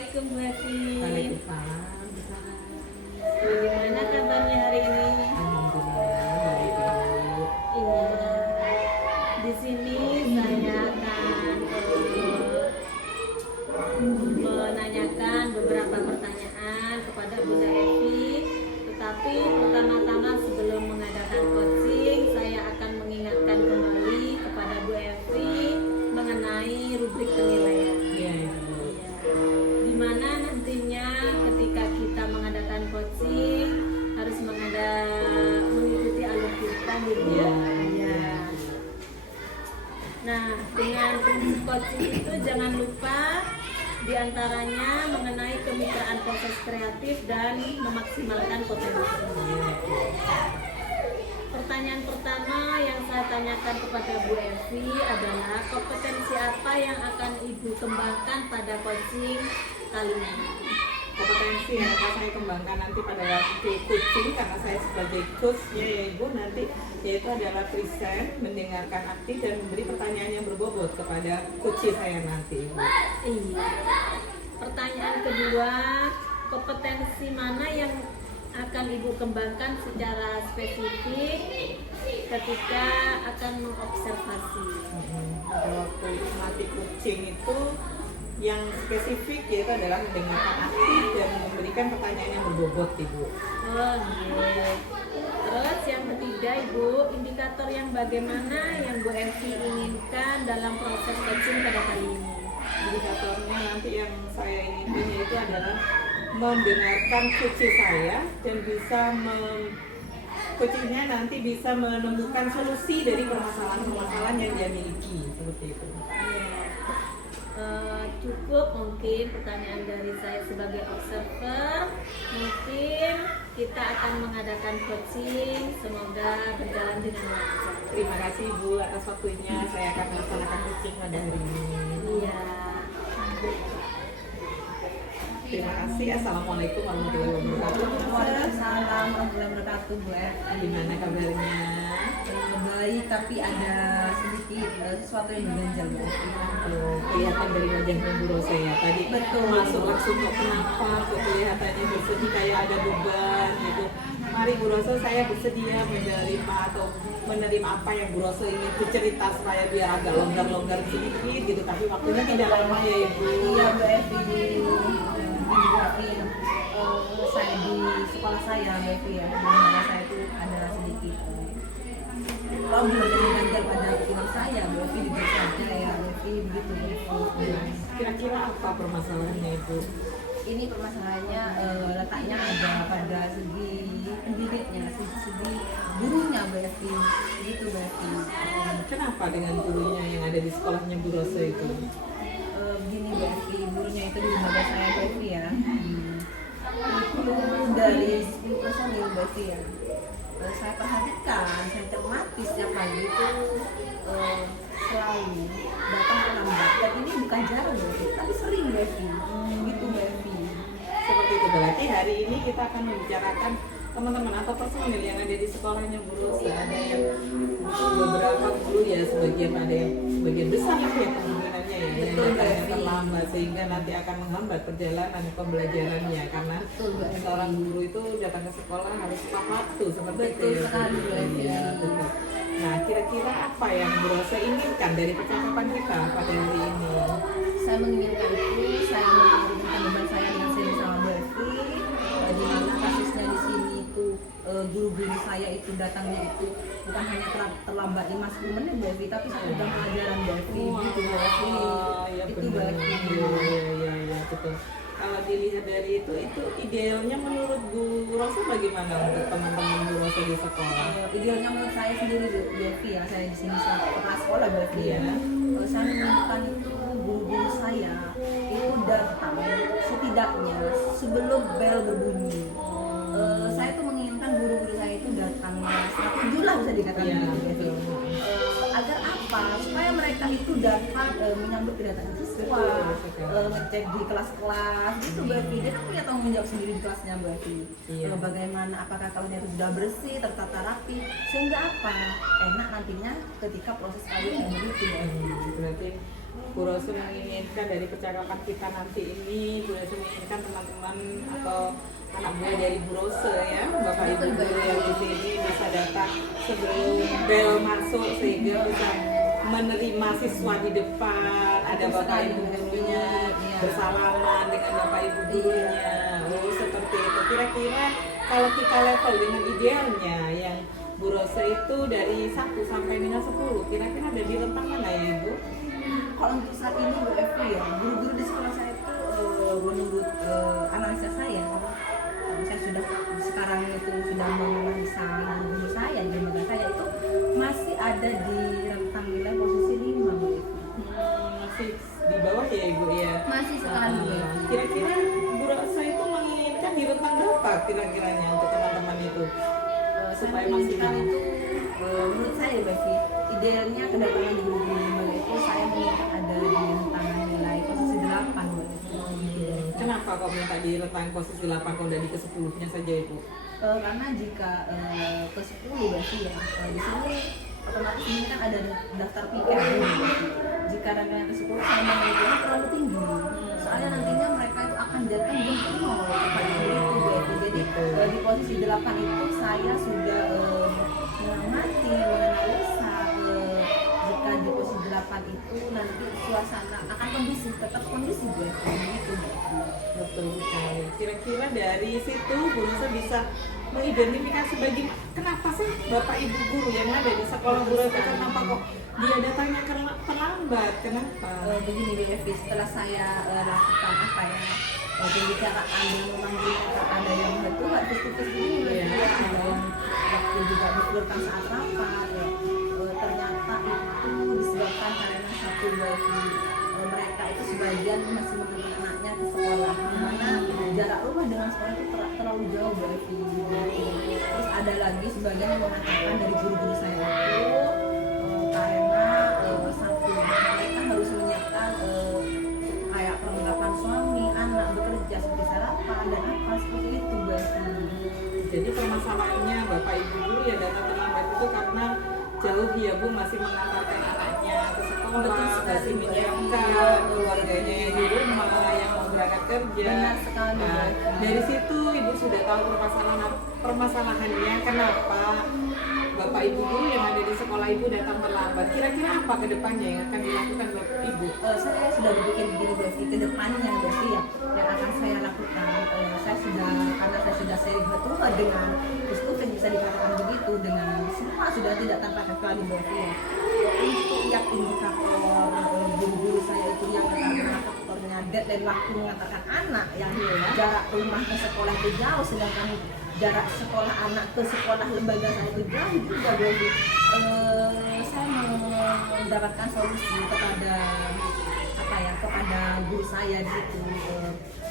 Assalamualaikum Bu Evi. Waalaikumsalam. Bagaimana kabarnya hari ini? Alhamdulillah baik Ibu. Iya. Di sini saya akan menanyakan beberapa pertanyaan kepada Bu Evi. Tetapi pertama-tama sebelum mengadakan coaching, saya akan mengingatkan kembali kepada Bu Evi mengenai rubrik penilaian. Iya Ibu. Di mana nantinya ketika kita mengadakan coaching harus mengikuti alur kita gitu ya. Ya. Nah, dengan prinsip coaching itu jangan lupa diantaranya mengenai kemitraan proses kreatif dan memaksimalkan potensi. Pertanyaan pertama yang saya tanyakan kepada Bu Evi adalah kompetensi apa yang akan Ibu kembangkan pada coaching kali ini? Kompetensi yang akan saya kembangkan nanti pada waktu coaching, karena saya sebagai coachnya ya Ibu nanti, yaitu adalah present, mendengarkan aktif dan memberi pertanyaan yang berbobot kepada coach saya nanti Ibu. Iya. Pertanyaan kedua, kompetensi mana yang akan Ibu kembangkan secara spesifik ketika akan mengobservasi? Pada waktu nanti coaching itu yang spesifik yaitu adalah mendengarkan aktif dan memberikan pertanyaan yang berbobot Ibu. Oh iya. Terus yang ketiga Ibu, indikator yang bagaimana yang Bu Evi inginkan dalam proses coaching pada kali ini? Indikatornya nanti yang saya inginkan yaitu adalah mendengarkan coach saya dan bisa coachnya nanti bisa menemukan solusi dari permasalahan-permasalahan yang dia miliki, seperti itu. Cukup mungkin pertanyaan dari saya sebagai observer. Mungkin kita akan mengadakan coaching, semoga berjalan dengan lancar. Terima kasih Bu atas waktunya, saya akan melaksanakan coaching pada hari ini. Iya. Terima kasih. Assalamualaikum warahmatullahi wabarakatuh. Waalaikumsalam warahmatullahi wabarakatuh Bu Evi. Gimana kabarnya? Baik, tapi ada sedikit sesuatu yang mengganjal Bu Evi. Kelihatan dari wajahnya Bu Rosa ya. Tadi Betul. masuk langsung kok kenapa kok kelihatannya bersedih kayak ada beban gitu. Mari Bu Rosa, saya bersedia menerima atau menerima apa yang Bu Rosa ingin bercerita supaya biar agak longgar-longgar sedikit gitu. Tapi waktunya tidak lama ya Ibu. Iya Bu Evi. Bu Evi, saya di sekolah saya Bu Evi ya. Di mana saya itu ada sedikit problem yang mengganjal pada pikiran saya Bu Evi, di diri saya ya Bu Evi, begitu Bu Evi. Kira-kira apa permasalahannya Ibu? Ini permasalahannya letaknya ada pada segi pendidiknya, segi gurunya Bu Evi, gitu Bu Evi. Kenapa dengan gurunya yang ada di sekolahnya Bu Rosa itu? Begini Bu Evi, gurunya itu di lembaga saya Bu Evi ya. Itu dari 10 personil Bu Evi ya. Saya perhatikan, saya cermati setiap pagi itu selalu datang terlambat. Dan ini bukan jarang Bu Evi, tapi sering Bu Evi. Gitu Bu Evi. Seperti itu, berarti hari ini kita akan membicarakan teman-teman atau personil yang ada di sekolahnya Bu Rosa. Ada yang beberapa guru ya, sebagian besar lah ya kemungkinannya ya, yang datangnya terlambat sehingga nanti akan menghambat perjalanan pembelajarannya, karena seorang guru itu datang ke sekolah harus tepat waktu seperti itu Betul ya. sekali Bu Evi. Ya, betul. Nah, kira-kira apa yang Bu Rosa inginkan dari percakapan kita pada hari ini? Saya menginginkan itu, saya menginginkan beban saya dengan sering sama Bu Evi, di mana kasusnya di sini itu guru-guru saya itu datangnya itu bukan hanya terlambat 5-10 menit Bu Evi, tapi satu jam pelajaran Bu Evi, gitu Bu Evi. Ya, Itu Bu Evi. ya, betul. Kalau dilihat dari itu idealnya menurut Bu Rosa bagaimana untuk teman-teman Bu Rosa di sekolah? Idealnya menurut saya sendiri Bu Evi ya, saya di sini kepala sekolah Bu Evi ya. Saya menginginkan itu guru-guru saya itu datang setidaknya sebelum bel berbunyi. Saya tuh menginginkan guru-guru saya itu datang setengah 7 lah bisa dikatakan begitu. Agar apa? Supaya mereka itu dapat menyambut kedatangan siswa, ngecek di kelas-kelas gitu Bu Evi. Dia kan punya tanggung jawab sendiri di kelasnya Bu Evi. Bagaimana, apakah kelasnya itu sudah bersih, tertata rapi, sehingga apa? Enak nantinya ketika proses kalian begitu Bu Evi. Berarti Bu Rosu menginginkan dari percakapan kita nanti ini, Bu Rosu menginginkan teman-teman atau anak buah dari Bu Rosu ya, Bapak Ibu guru yang di sini bisa datang sebelum bel masuk sehingga bisa menerima siswa di depan, ada Bapak Ibu gurunya bersalaman dengan Bapak Ibu gurunya. Oh, seperti itu. Kira-kira kalau kita level dengan idealnya yang Bu Rosa itu dari 1 sampai dengan 10, kira-kira ada di rentang mana ya Ibu? Kalau untuk saat ini Bu Evi ya, guru-guru di sekolah saya itu menurut analisa saya sudah sekarang itu sudah menganalisa guru saya di lembaga saya itu masih ada di rentang nilai posisi 5 Bu Evi. Masih di bawah ya Ibu ya? Masih sekali Bu Evi. Kira-kira Bu Rosa itu menginginkan di rentang berapa kira-kiranya untuk teman-teman itu? Supaya maksimal itu menurut saya Bu Evi, idealnya kedatangan di guru lembaga itu saya menginginkan ada di rentang nilai posisi 8 Bu Evi. Kenapa kok minta di rentang posisi 8 kalau udah di ke-10-nya saja Ibu? Karena jika ke 10 berarti ya di sini otomatis ini kan ada daftar piket. Jika rangkaian ke 10 saya menurutnya terlalu tinggi. Soalnya nantinya mereka itu akan datang belum kenal kepada guru itu. Jadi di posisi 8 itu saya sudah mengamati, menganalisa jika di posisi 8 itu nanti suasana akan kondusif, tetap kondusif gitu. Betul sekali. Kira-kira dari situ Bu Rosa bisa mengidentifikasi kenapa sih Bapak Ibu guru yang ada di sekolah Bu Rosa, kenapa kok dia datangnya terlambat? Kenapa? Begini Bu Evi, setelah saya lakukan apa ya pembicaraan dan memanggil ada yang betul face-to-face ini ada yang waktu juga bertang saat rapat ya. Ternyata itu disebabkan karena satu Bu Evi, mereka itu sebagian masih mengantar anaknya ke sekolah, dimana jarak rumah dengan sekolah itu terlalu jauh Bu Evi. Terus ada lagi sebagian yang mengatakan dari guru-guru saya itu karena satu mereka harus menyiapkan kayak perlengkapan suami, anak bekerja seperti sarapan dan apa seperti itu Bu Evi. Jadi permasalahannya Bapak Ibu guru yang datang terlambat itu karena jauh ya Bu, masih mengantarkan anaknya ke sekolah, masih menyiapkan keluarganya yang di rumah yang mau berangkat kerja. Benar sekali. Nah, dari situ Ibu sudah tahu permasalahannya kenapa Bapak Ibu guru yang ada di sekolah Ibu datang terlambat. Kira-kira apa ke depannya yang akan dilakukan Bapak Ibu? Saya sudah berpikir begini Bu Evi, ke depannya Bu Evi ya yang akan saya lakukan. Karena saya sudah sering bertemu dengan diskusi bisa dikatakan begitu dengan semua sudah tidak tanpa kecuali Bu Evi ya. Untuk yang indikator guru-guru saya itu yang indikatornya deadline waktu mengantarkan anak yang jarak rumah ke sekolah itu jauh, sedangkan jarak sekolah anak ke sekolah lembaga saya itu jauh juga Bu Evi. Saya mendapatkan solusi kepada kepada guru saya di situ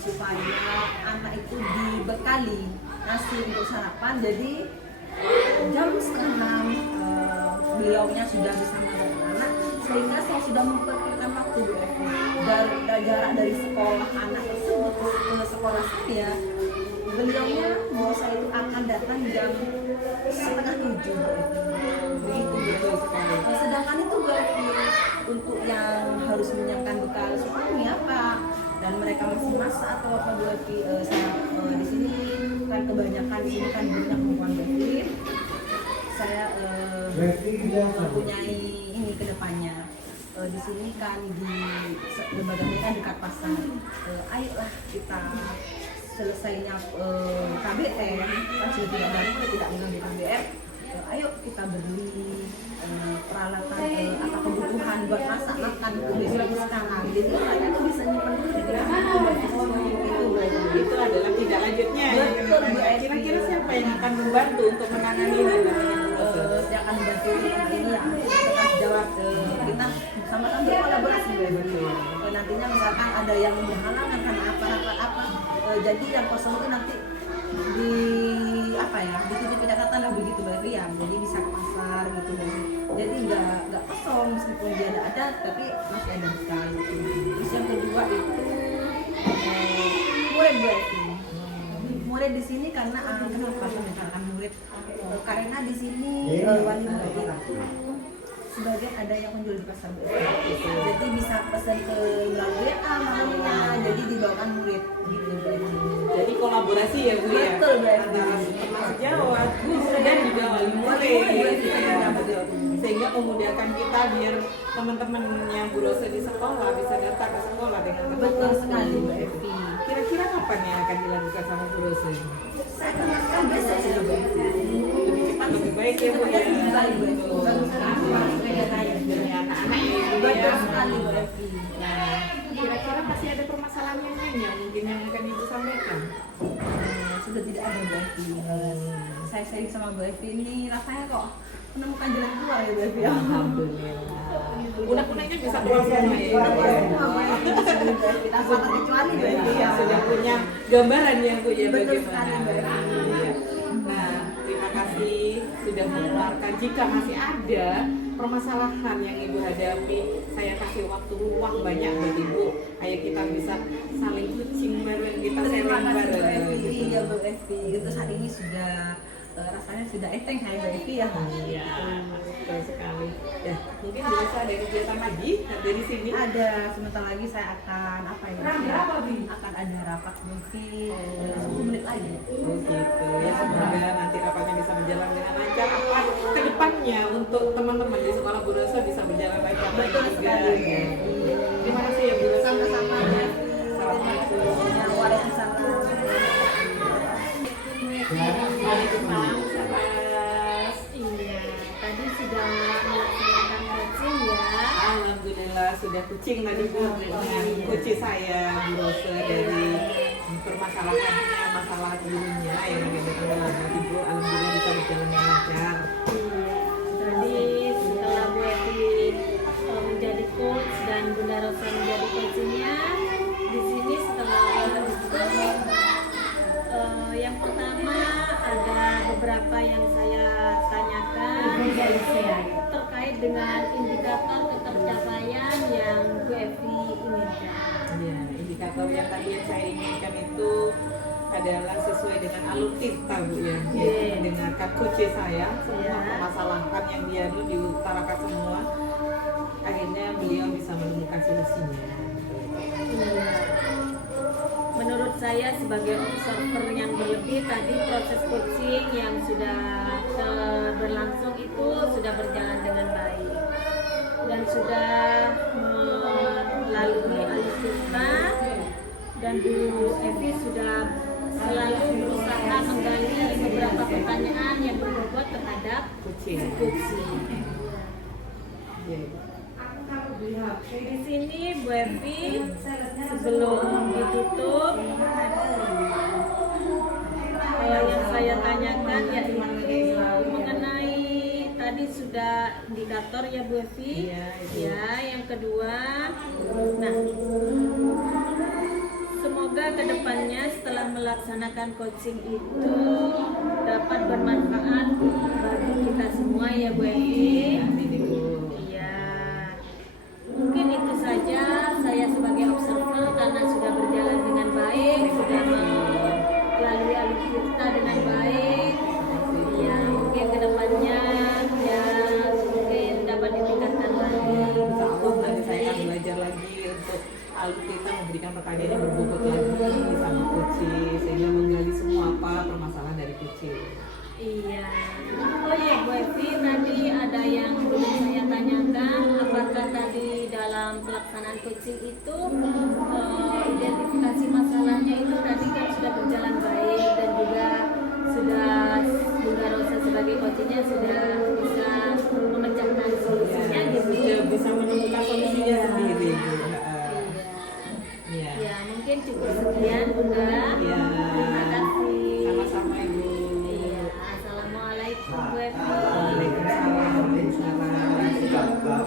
supaya anak itu dibekali nasi untuk sarapan. Jadi jam 5:30 beliaunya sudah bisa mengantarkan anak, sehingga saya sudah memperkirakan waktu dari jarak dari sekolah anak tersebut ke sekolah saya. Beliaunya guru saya itu akan datang jam 6:30 begitu betul sekali. Sedangkan itu berarti untuk yang harus menyiapkan bekal suami apa dan mereka masih masak atau apa berarti saya di sini kan kebanyakan di sini kan banyak perempuan berarti saya mempunyai ini kedepannya di sini kan di lembaga ini kan dekat pasar. Ayolah kita selesainya KBM kan sudah tidak baru tidak bilang di KBM. Ayo kita beli peralatan apa kebutuhan buat masak makan itu sekarang. Jadi mereka itu bisa nyimpan dulu di itu adalah tidak lanjutnya. Betul, Kira-kira siapa yang akan membantu untuk menangani ini? Yang akan membantu ini ya kita jawab kita sama-sama berkolaborasi nantinya misalkan ada yang berhalangan karena apa jadi yang kosong itu nanti di apa ya di titik pencatatan lah begitu berarti ya, jadi bisa ke pasar gitu jadi nggak kosong meskipun dia ada tapi masih ada sekali gitu. Terus yang kedua itu murid berarti murid di sini karena kenapa saya misalkan murid karena di sini wali murid itu sebagian ada yang menjual di pasar BFI. Jadi bisa pesan ke melalui WA namanya, jadi dibawakan murid gitu. Jadi kolaborasi ya Bu ya. Betul, Bu. Antara teman sejawat, guru dan juga wali murid. Ya, betul. Sehingga memudahkan kita biar teman-teman yang Bu Rose di sekolah bisa datang ke sekolah dengan teman. Betul sekali Bu Evi. Kira-kira kapan yang akan dilakukan sama Bu Rose? Saya kan besok sih Bu Evi. Lebih cepat lebih baik ya Bu ya. Lebih baik, Bu Evi. Bagus sekali. Dari anak-anak ya Bu ya. Betul sekali Bu Evi. Nah, kira-kira masih ada permasalahan yang lain yang mungkin yang akan Ibu sampaikan? Sudah tidak ada Bu Evi. Saya sharing sama Bu Evi ini rasanya kok menemukan jalan keluar ya Bu Evi. Alhamdulillah. Unek-uneknya bisa keluar semua ya. Tanpa terkecuali Bu Evi. Iya, sudah punya gambaran ya Bu ya Betul bagaimana. sekali, Bu. Iya. Nah, terima kasih sudah mengeluarkan. Jika masih ada permasalahan yang Ibu hadapi, saya kasih waktu luang banyak buat Ibu. Ayo kita bisa saling kucing bareng, kita Terima sharing kasih Bu bareng. Evi. Iya Bu Evi. Itu saat ini sudah rasanya sudah enteng saya Bu Evi ya. Iya, betul sekali. Ya, mungkin bisa ada kegiatan lagi dari sini. Ada sebentar lagi saya akan apa ya? Akan ada rapat Bu Evi 10 menit lagi. Oh gitu ya, semoga nanti rapatnya bisa berjalan dengan lancar. Apa kedepannya untuk teman-teman di sekolah Bu Rose bisa berjalan lancar Betul juga. sekali. Ya. Terima kasih ya Bu Rose. Sama-sama Bu Evi. Assalamualaikum. Ya, waalaikumsalam. Waalaikumsalam. Saras. Iya, tadi sudah melaksanakan coaching ya. Alhamdulillah sudah kucing tadi Bu dengan kucing saya Bu Rose dari permasalahannya masalah gurunya yang ada Ibu. Alhamdulillah bisa berjalan dengan lancar. Iya, tadi setelah Bu Evi menjadi coach dan Bunda Rosa menjadi coachingnya, di sini setelah itu yang pertama ada beberapa yang saya tanyakan terkait dengan indikator ketercapaian yang Bu Evi inginkan. Ya, indikator yang tadi yang saya inginkan itu adalah sesuai dengan alur kita Bu ya, yaitu mendengarkan coach saya semua permasalahan yang dia dulu diutarakan semua, akhirnya beliau bisa menemukan solusinya. Iya. Menurut saya sebagai observer yang berlebih tadi proses coaching yang sudah berlangsung itu sudah berjalan dengan baik dan sudah melalui alutsista dan Bu Evi sudah selalu berusaha menggali beberapa pertanyaan yang berbobot terhadap Coaching. coaching. Ya. Di sini Bu Evi sebelum ditutup yang saya tanyakan yaitu mengenai tadi sudah indikator ya Bu Evi. Iya, itu. Ya, yang kedua, nah semoga kedepannya setelah melaksanakan coaching itu dapat bermanfaat bagi kita semua ya Bu Evi. Iya. Mungkin itu saja saya sebagai observer karena sudah berjalan dengan baik, sudah melalui alutsista dengan baik. Ya, mungkin kedepannya ya mungkin dapat ditingkatkan lagi. Insya Allah nanti saya akan belajar lagi untuk kita memberikan pertanyaan yang berbobot lagi sama coaching sehingga menggali semua apa permasalahan dari coaching. Iya. Oh iya Bu Evi, tadi ada yang belum saya tanyakan, apakah tadi dalam pelaksanaan coaching itu identifikasi masalahnya itu tadi kan sudah berjalan baik dan juga sudah Bunda Rosa sebagai coachingnya sudah bisa memecahkan solusinya gitu. Sudah bisa menemukan solusinya sendiri. Iya. Iya. Ya mungkin cukup sekian Bunda.